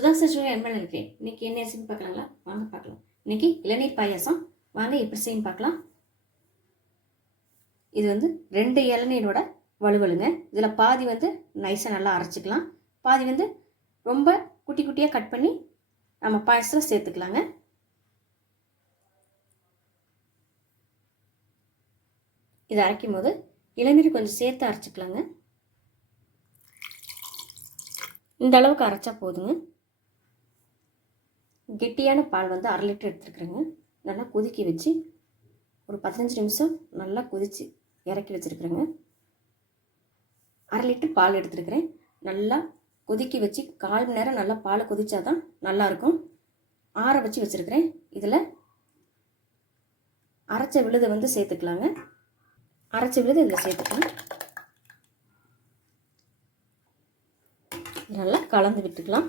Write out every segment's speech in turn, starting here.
சுதாசேஸ்வரி அன்பன் இருக்கேன் இன்னைக்கு என்ன ரெசிபி பார்க்கலாங்களா வாங்க பார்க்கலாம் இன்னைக்கு இளநீர் பாயாசம். வாங்க எப்படி செய்யும் பார்க்கலாம் இது வந்து ரெண்டு இளநீரோட வலுவலுங்க. இதில் பாதி வந்து நைஸாக நல்லா அரைச்சிக்கலாம். பாதி வந்து ரொம்ப குட்டி குட்டியாக கட் பண்ணி நம்ம பாயசத்தில் சேர்த்துக்கலாங்க. இதை அரைக்கும் போது இளநீர் கொஞ்சம் சேர்த்து அரைச்சிக்கலாங்க. இந்த அளவுக்கு அரைச்சா போதுங்க. கெட்டியான பால் வந்து அரை லிட்டர் எடுத்துருக்குறேங்க. நல்லா கொதிக்க வச்சு ஒரு பதினஞ்சு நிமிஷம் நல்லா கொதித்து இறக்கி வச்சுருக்குறேங்க. அரை லிட்டர் பால் எடுத்துருக்குறேன். நல்லா கொதிக்க வச்சு கால் மணி நேரம் நல்லா பால் கொதிச்சா தான் நல்லாயிருக்கும். ஆற வச்சு வச்சுருக்கிறேன். இதில் அரைச்ச விழுதை வந்து சேர்த்துக்கலாங்க. அரைச்ச விழுது இதில் சேர்த்துக்கலாம். நல்லா கலந்து விட்டுக்கலாம்.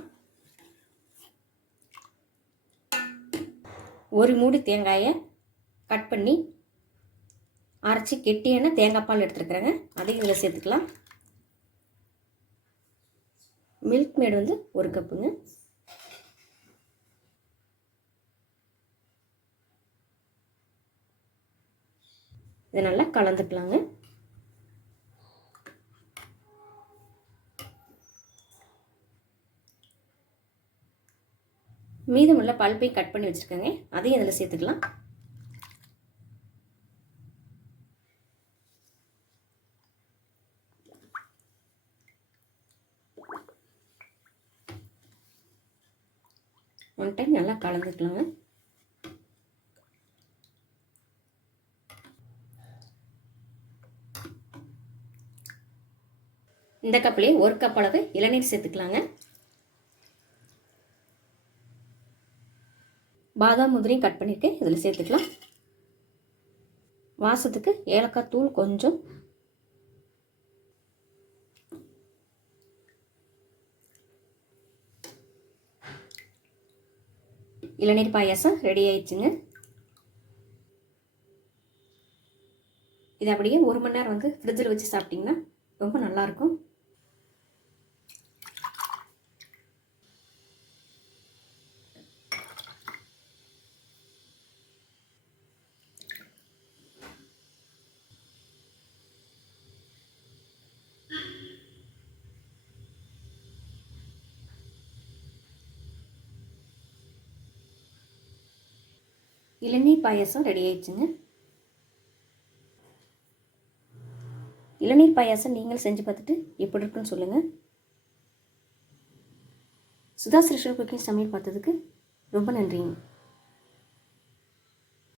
ஒரு மூடி தேங்காயை கட் பண்ணி அரைச்சி கெட்டியான தேங்காய் பால் எடுத்துருக்குறேங்க. அதையும் இதில் சேர்த்துக்கலாம். மில்க் மேடு வந்து ஒரு கப்புங்க இதை நல்லா கலந்துக்கலாங்க. மீதமுள்ள பல்பை கட் பண்ணி வச்சுருக்கேங்க. அதையும் இதில் சேர்த்துக்கலாம். ஒன் டைம் நல்லா கலந்துக்கலாங்க. இந்த கப்லேயே ஒரு கப் அளவு இளநீர் சேர்த்துக்கலாங்க. பாதாம் முதிரையும் கட் பண்ணியிருக்கேன். இதில் சேர்த்துக்கலாம். வாசத்துக்கு ஏலக்காய் தூள் கொஞ்சம். இளநீர் பாயாசம் ரெடி ஆயிடுச்சுங்க. இது அப்படியே ஒரு மணி நேரம் வந்து ஃப்ரிட்ஜில் வச்சு சாப்பிட்டிங்கன்னா ரொம்ப நல்லாயிருக்கும் இளநீர் பாயாசம் ரெடி ஆயிடுச்சுங்க. இளநீர் பாயாசம் நீங்கள் செஞ்சு பார்த்துட்டு எப்படி இருக்குன்னு சொல்லுங்கள் சுதா சிருஷ்ண குக்கிங் சமையல் பார்த்ததுக்கு ரொம்ப நன்றிங்க.